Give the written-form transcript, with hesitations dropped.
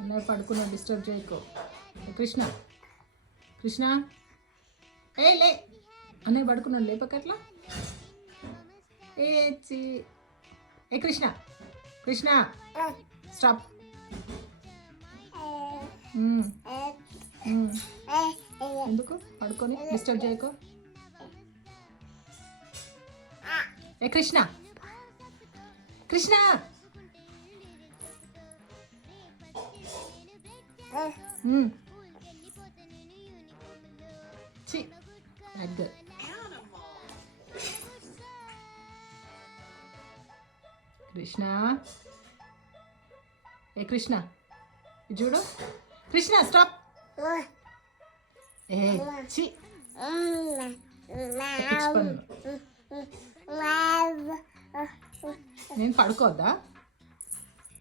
అన్నయ్య పడుకున్న డిస్టర్బ్ చేయకో. కృష్ణ కృష్ణ ఏ లే, అన్నయ్య పడుకున్నాడు లేపకట్లా. ఏ చి ఏ కృష్ణ కృష్ణ స్టాప్. ఎందుకు పడుకొని డిస్టర్బ్ చేయకో. ఏ కృష్ణ కృష్ణ చి అగ్గ. కృష్ణ ఏ కృష్ణ ఇది చూడు. కృష్ణ స్టాప్. ఏ చి నేను పడుకోవద్దా?